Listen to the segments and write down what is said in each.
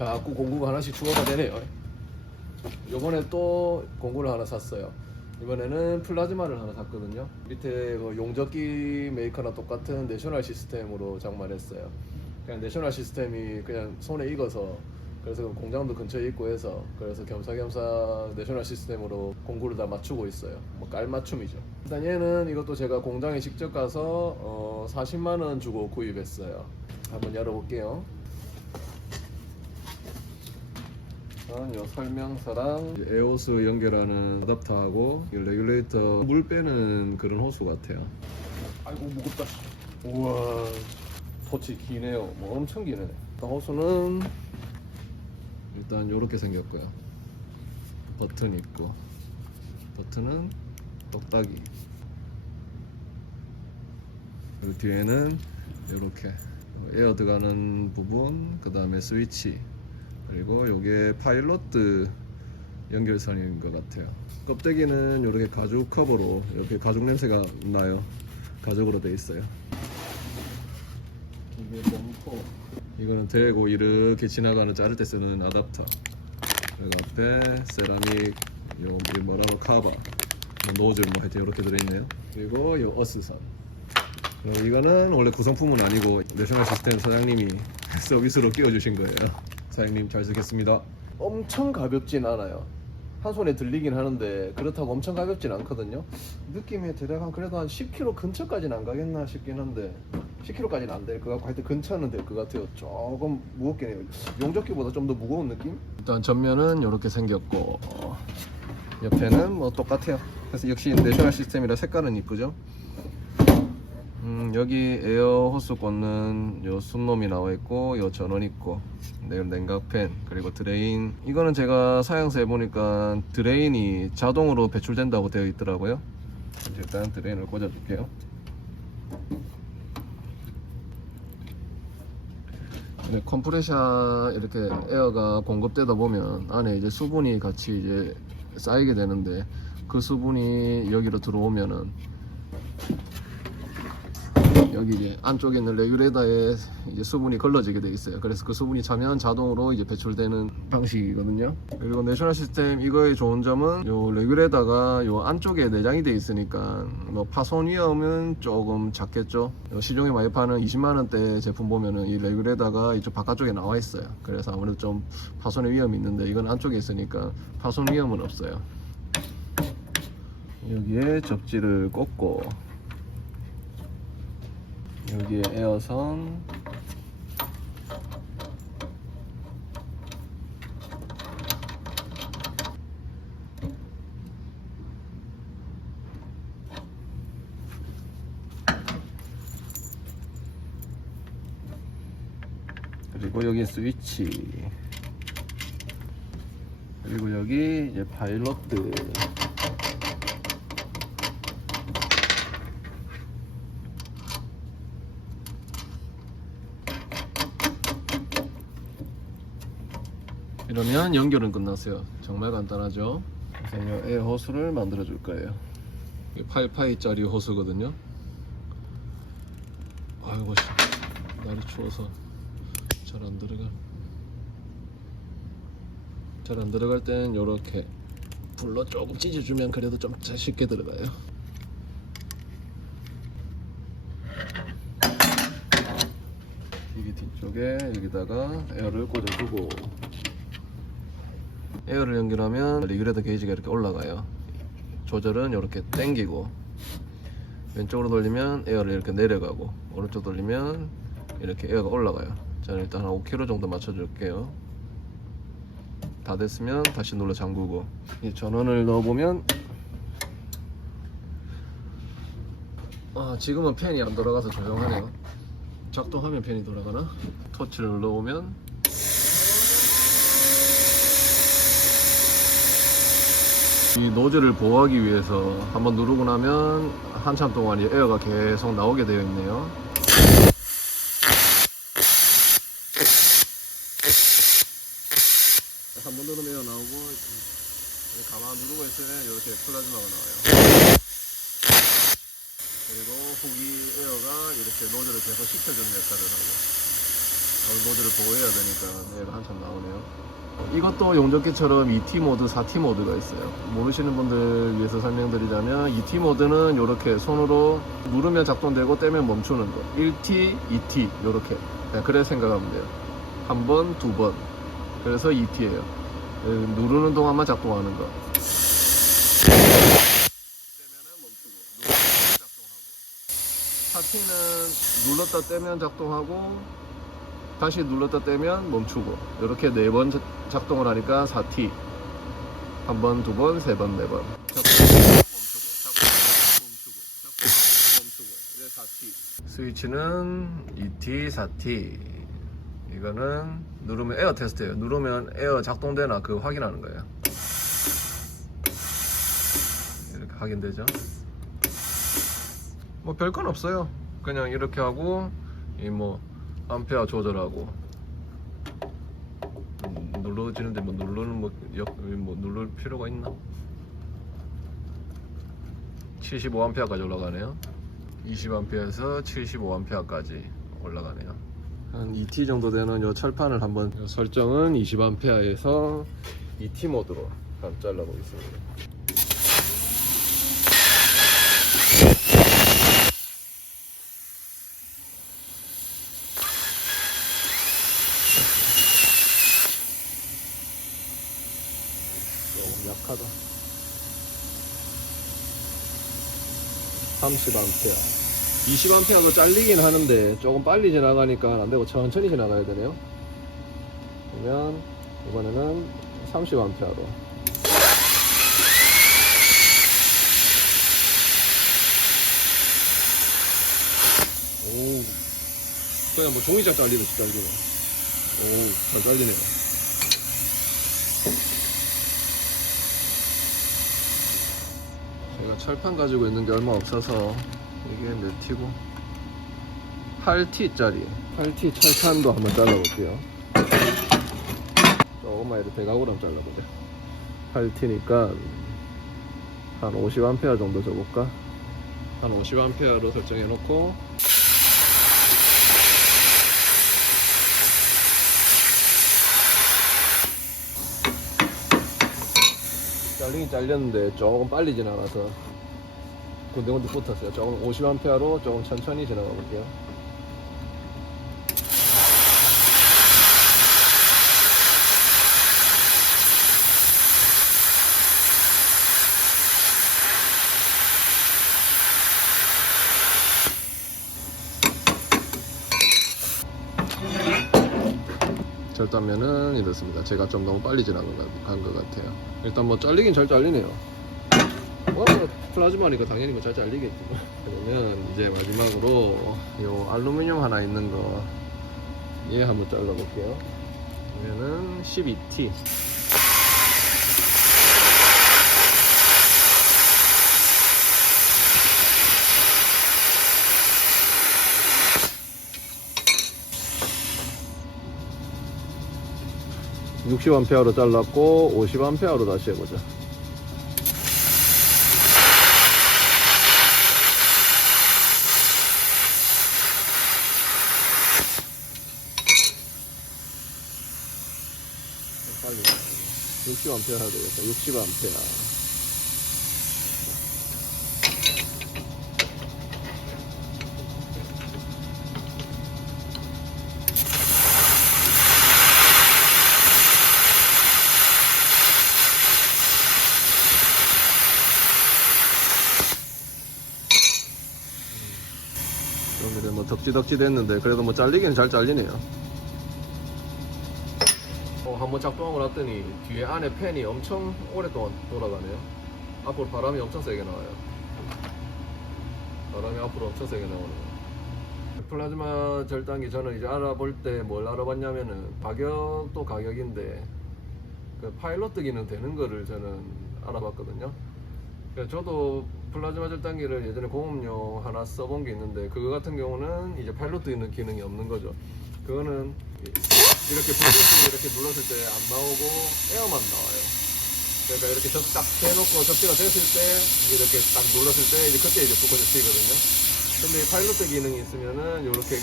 자꾸 공구가 하나씩 추가가 되네요. 요번에 또 공구를 하나 샀어요. 이번에는 플라즈마를 하나 샀거든요. 밑에 그 용접기 메이커랑 똑같은 내셔널 시스템으로 장만을 했어요. 그냥 내셔널 시스템이 그냥 손에 익어서, 그래서 공장도 근처에 있고 해서, 그래서 겸사겸사 내셔널 시스템으로 공구를 다 맞추고 있어요. 뭐 깔맞춤이죠. 일단 얘는 이것도 제가 공장에 직접 가서 40만원 주고 구입했어요. 한번 열어볼게요. 요 설명서랑 에오스 연결하는 어댑터하고 레귤레이터 물 빼는 그런 호수 같아요. 아이고 무겁다. 우와, 토치 기네요. 뭐 엄청 기네. 호수는 일단 요렇게 생겼고요. 버튼 있고, 버튼은 똑딱이. 그리고 뒤에는 요렇게 에어 들어가는 부분, 그 다음에 스위치, 그리고 요게 파일럿 연결선인 것 같아요. 껍데기는 이렇게 가죽 커버로, 이렇게 가죽 냄새가 나요. 가죽으로 돼 있어요. 이게 범퍼. 이거는 대고 이렇게 지나가는 자를 때 쓰는 어댑터. 그리고 앞에 세라믹 요 뭐라고 카바, 뭐 노즐 뭐 하여튼 이렇게 들어있네요. 그리고 요 어스선. 이거는 원래 구성품은 아니고 내셔널 시스템 사장님이 서비스로 끼워주신 거예요. 사장님 잘 쓰겠습니다. 엄청 가볍진 않아요. 한 손에 들리긴 하는데 그렇다고 엄청 가볍진 않거든요. 느낌이 대략 그래도 한 10kg 근처까지는 안 가겠나 싶긴 한데 10kg까지는 안 될 것 같고 하여튼 근처는 될 것 같아요. 조금 무겁긴 해요. 용접기보다 좀 더 무거운 느낌? 일단 전면은 이렇게 생겼고 옆에는 뭐 똑같아요. 그래서 역시 내셔널 시스템이라 색깔은 이쁘죠. 여기 에어 호스 꽂는 요 순놈이 나와 있고, 요 전원 있고, 냉각팬, 그리고 드레인. 이거는 제가 사양서 해보니까 드레인이 자동으로 배출된다고 되어 있더라고요. 일단 드레인을 꽂아줄게요. 컴프레셔 이렇게 에어가 공급되다 보면 안에 이제 수분이 같이 이제 쌓이게 되는데, 그 수분이 여기로 들어오면은 여기 이제 안쪽에 있는 레귤레이터에 이제 수분이 걸러지게 돼 있어요. 그래서 그 수분이 차면 자동으로 이제 배출되는 방식이거든요. 그리고 내셔널 시스템 이거의 좋은 점은 요 레귤레이터가 요 안쪽에 내장이 돼 있으니까 뭐 파손 위험은 조금 작겠죠. 시중에 많이 파는 20만원대 제품 보면은 이 레귤레이터가 이쪽 바깥쪽에 나와 있어요. 그래서 아무래도 좀 파손의 위험이 있는데 이건 안쪽에 있으니까 파손 위험은 없어요. 여기에 접지를 꽂고, 여기에 에어선, 그리고 여기 스위치, 그리고 여기 이제 파일럿. 이러면 연결은 끝났어요. 정말 간단하죠. 그래서 이 에어 호스를 만들어 줄 거예요. 이게 8파이짜리 호스거든요. 아이고 날이 추워서 잘 안 들어갈 땐 요렇게 불로 조금 찢어주면 그래도 좀 쉽게 들어가요. 이게 뒤쪽에 여기다가 에어를 꽂아주고, 에어를 연결하면 레귤레이터 게이지가 이렇게 올라가요. 조절은 이렇게 당기고, 왼쪽으로 돌리면 에어를 이렇게 내려가고, 오른쪽 돌리면 이렇게 에어가 올라가요. 저는 일단 한 5kg 정도 맞춰줄게요. 다 됐으면 다시 눌러 잠그고, 이 전원을 넣어보면 지금은 팬이 안 돌아가서 조용하네요. 작동하면 팬이 돌아가나? 터치를 눌러보면 이 노즐을 보호하기 위해서 한번 누르고 나면 한참 동안 에어가 계속 나오게 되어 있네요. 한번 누르면 에어 나오고, 가만 누르고 있으면 이렇게 플라즈마가 나와요. 그리고 후기 에어가 이렇게 노즐을 계속 식혀주는 역할을 하고, 모드를 보호해야 되니까 얘가 한참 나오네요. 이것도 용접기처럼 2T 모드, 4T 모드가 있어요. 모르시는 분들 위해서 설명드리자면 2T 모드는 이렇게 손으로 누르면 작동되고 떼면 멈추는 거. 1T, 2T 이렇게. 그래 생각하면 돼요. 한 번, 두 번. 그래서 2T예요. 누르는 동안만 작동하는 거. 떼면은 멈추고, 누르면 작동하고. 4T는 눌렀다 떼면 작동하고, 다시 눌렀다 떼면 멈추고. 이렇게 4번 작동을 하니까 4T. 한 번, 두 번, 세 번, 네 번. 작동하고, 멈추고, 작동하고, 멈추고. 이게 4T. 스위치는 2T, 4T. 이거는 누르면 에어 테스트예요. 누르면 에어 작동되나 그거 확인하는 거예요. 이렇게 확인되죠. 뭐 별건 없어요. 그냥 이렇게 하고 이 뭐 암페어 조절하고 눌러지는데 뭐 누르는 뭐 누를 필요가 있나? 75A까지 올라가네요. 20A에서 75A까지 올라가네요. 한 2T 정도 되는 요 철판을 한번 설정은 20A에서 2T 모드로 한번 잘라보겠습니다. 조금 약하다. 30A. 20A도 잘리긴 하는데 조금 빨리 지나가니까 안되고 천천히 지나가야 되네요. 그러면 이번에는 30A로 오, 그냥 뭐 종이짝 잘리듯이 잘리네. 오, 잘 잘리네요. 제가 철판 가지고 있는 게 얼마 없어서 이게 몇 T고? 8T짜리 8T 철판도 한번 잘라볼게요. 조금만 이렇게 대각으로 한번 잘라보자. 8T니까 한 50A 정도 줘볼까? 한 50A로 설정해 놓고 잘리긴 잘렸는데 조금 빨리 지나가서 군데군데 붙었어요. 조금 50A로 조금 천천히 지나가 볼게요. 절단면은 이렇습니다. 제가 좀 너무 빨리 지나간 것 같아요. 일단 뭐 잘리긴 잘 잘리네요. 플라즈마니까 당연히 뭐 잘 잘리겠지. 그러면 이제 마지막으로 요 알루미늄 하나 있는 거 얘 한번 잘라볼게요. 얘는 12T. (60A) 잘랐고 50A로 다시 해보자. 빨리 60A 해야 되겠다. 60A. 좀 이제 뭐 덕지덕지 됐는데 그래도 뭐 잘리긴 잘 잘리네요. 한번 작동하고 났더니 뒤에 안에 팬이 엄청 오랫동안 돌아가네요. 앞으로 바람이 엄청 세게 나와요. 바람이 앞으로 엄청 세게 나오네요. 플라즈마 절단기 저는 이제 알아볼 때 뭘 알아봤냐면은 가격도 가격인데 그 파일럿 기능 되는 거를 저는 알아봤거든요. 저도 플라즈마 절단기를 예전에 공업용 하나 써본 게 있는데 그거 같은 경우는 이제 파일럿 있는 기능이 없는 거죠. 그거는 이렇게 버튼을 이렇게 눌렀을 때 안 나오고 에어만 나와요. 그러니까 이렇게 딱 대놓고 접지가 됐을 때 이렇게 딱 눌렀을 때 이제 그때 이제 불꽃이 튀거든요. 근데 이 파일럿 기능이 있으면은 이렇게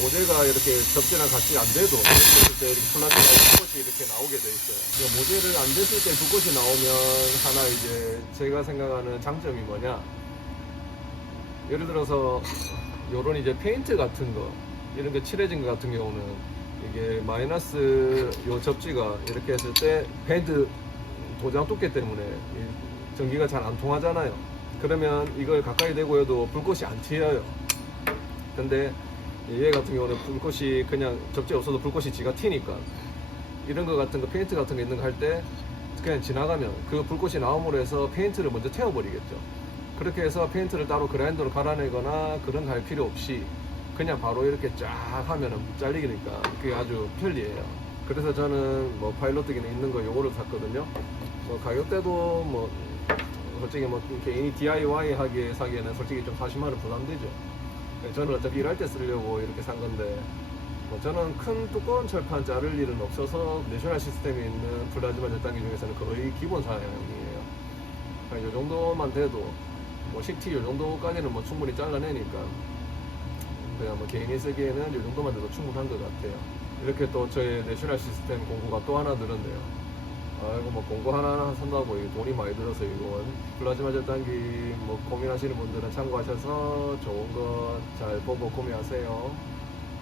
모델가 이렇게 접지랑 같이 안 돼도 그랬을 때 이렇게 플라스틱 불꽃이 이렇게 나오게 돼 있어요. 그러니까 모델을 안 됐을 때 불꽃이 나오면 하나 이제 제가 생각하는 장점이 뭐냐? 예를 들어서 요런 이제 페인트 같은 거 이런 게 칠해진 거 같은 경우는 이게 마이너스 요 접지가 이렇게 했을 때 밴드 도장 두께 때문에 이 전기가 잘 안 통하잖아요. 그러면 이걸 가까이 대고 해도 불꽃이 안 튀어요. 근데 얘 같은 경우는 불꽃이 그냥 접지 없어도 불꽃이 지가 튀니까 이런 거 같은 거 페인트 같은 거 있는 거 할 때 그냥 지나가면 그 불꽃이 나옴으로 해서 페인트를 먼저 태워버리겠죠. 그렇게 해서 페인트를 따로 그라인더로 갈아내거나 그런 거 할 필요 없이 그냥 바로 이렇게 쫙 하면은 잘리니까 그게 아주 편리해요. 그래서 저는 뭐 파일럿 기능 있는 거 요거를 샀거든요. 뭐 가격대도 뭐 솔직히 뭐 개인이 DIY 하기에 사기에는 솔직히 좀 40만 원 부담되죠. 저는 어차피 일할 때 쓰려고 이렇게 산 건데 뭐 저는 큰 두꺼운 철판 자를 일은 없어서 내셔널 시스템이 있는 플라즈마 절단기 중에서는 거의 기본 사양이에요. 이 정도만 돼도 뭐 CT 이 정도까지는 뭐 충분히 잘라내니까 그냥 뭐 개인이 쓰기에는 이 정도만 돼도 충분한 것 같아요. 이렇게 또 저의 내셔널 시스템 공구가 또 하나 늘었네요. 아이고 뭐 공구 하나 산다고 돈이 많이 들어서 이건 플라즈마 절단기 뭐 고민하시는 분들은 참고하셔서 좋은 거 잘 보고 구매하세요.